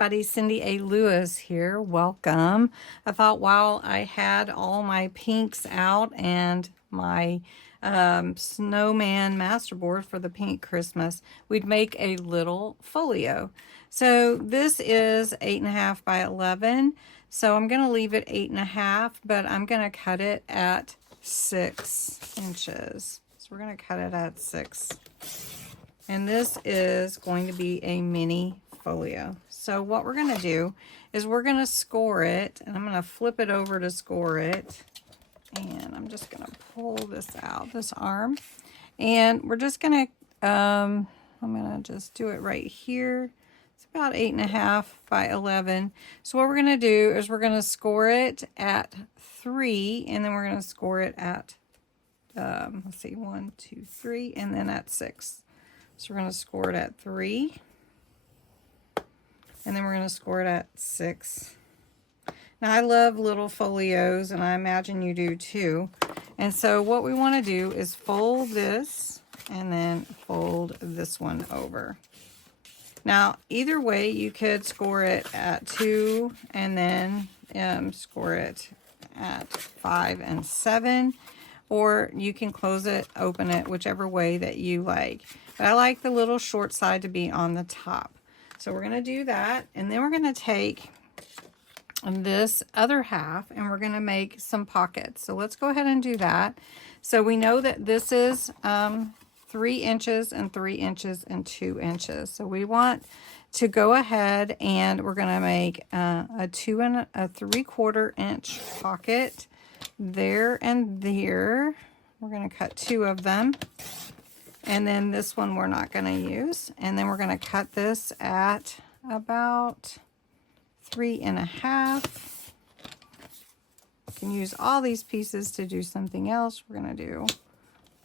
everybody, Cindy A. Lewis here. Welcome. I thought while I had all my pinks out and my snowman masterboard for the pink Christmas, we'd make a little folio. So this is 8.5 by 11. So I'm going to leave it 8.5, but I'm going to cut it at 6 inches. So we're going to cut it at 6. And this is going to be a mini folio. So what we're going to do is we're going to score it, and I'm going to flip it over to score it. And I'm just going to pull this out, this arm. And we're just going to, I'm going to just do it right here. It's about 8.5 by 11. So what we're going to do is we're going to score it at 3, and then we're going to score it at, let's see, 1, 2, 3, and then at 6. So we're going to score it at 3. And then we're going to score it at 6. Now I love little folios, and I imagine you do too. And so what we want to do is fold this and then fold this one over. Now either way, you could score it at 2 and then score it at 5 and 7. Or you can close it, open it, whichever way that you like. But I like the little short side to be on the top. So we're going to do that, and then we're going to take this other half and we're going to make some pockets. So let's go ahead and do that. So we know that this is 3 inches and 3 inches and 2 inches. So we want to go ahead and we're going to make a 2 and a 3/4 inch pocket there and there. We're going to cut 2 of them. And then this one we're not going to use. And then we're going to cut this at about 3.5. You can use all these pieces to do something else. We're going to do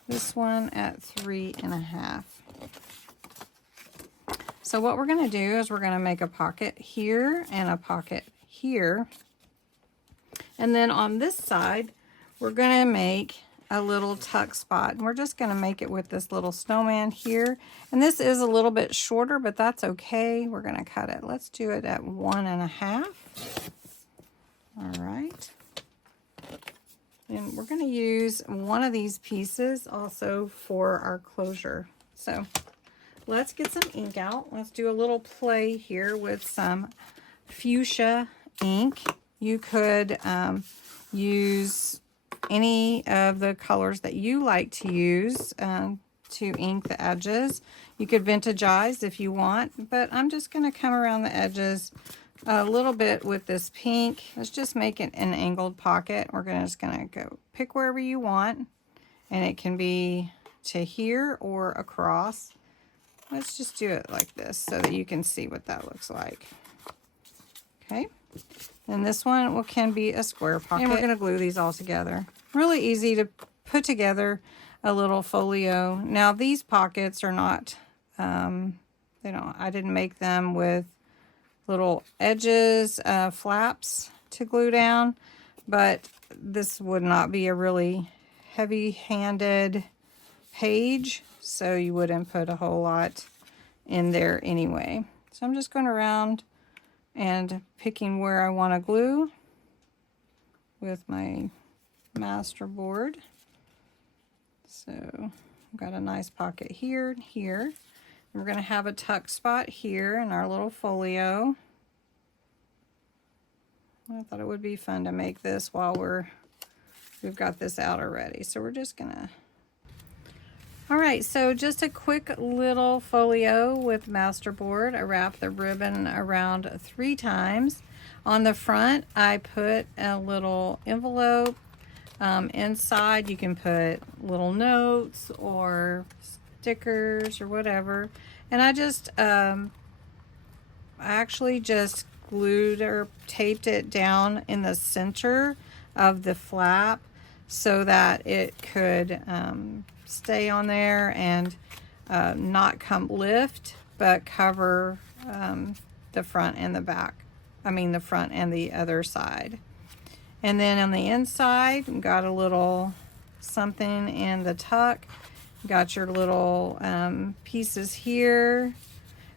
this one at 3.5. So what we're going to do is we're going to make a pocket here and a pocket here. And then on this side, we're going to make a little tuck spot. And we're just going to make it with this little snowman here. And this is a little bit shorter, but that's okay. We're going to cut it. Let's do it at 1.5. All right. And we're going to use one of these pieces also for our closure. So let's get some ink out. Let's do a little play here with some fuchsia ink. You could use any of the colors that you like to use to ink the edges. You could vintagize if you want, but I'm just going to come around the edges a little bit with this pink. Let's just make it an angled pocket. We're just going to go pick wherever you want, and it can be to here or across. Let's just do it like this so that you can see what that looks like. Okay. And this one can be a square pocket. And we're going to glue these all together. Really easy to put together a little folio. Now these pockets are not, I didn't make them with little edges, flaps to glue down, but this would not be a really heavy-handed page, so you wouldn't put a whole lot in there anyway. So I'm just going around and picking where I want to glue with my masterboard. So I've got a nice pocket here and here. We're going to have a tuck spot here in our little folio. I thought it would be fun to make this while we've got this out already. So we're just going to... All right, so just a quick little folio with masterboard. I wrapped the ribbon around 3 times. On the front, I put a little envelope. Inside, you can put little notes or stickers or whatever. And I just, actually just glued or taped it down in the center of the flap so that it could stay on there and not lift, but cover the front and the back. I mean the front and the other side. And then on the inside, got a little something in the tuck. Got your little pieces here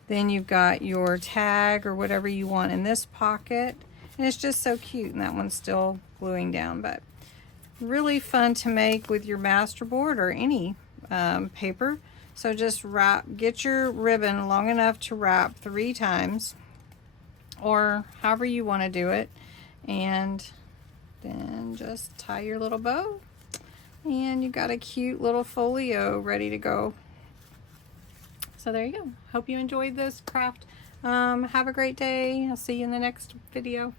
Then you've got your tag or whatever you want in this pocket. And it's just so cute. And that one's still gluing down. But really fun to make with your masterboard or any paper. So just get your ribbon long enough to wrap 3 times, or however you want to do it, and then just tie your little bow, and you got a cute little folio ready to go. So there you go. Hope you enjoyed this craft. Have a great day. I'll see you in the next video.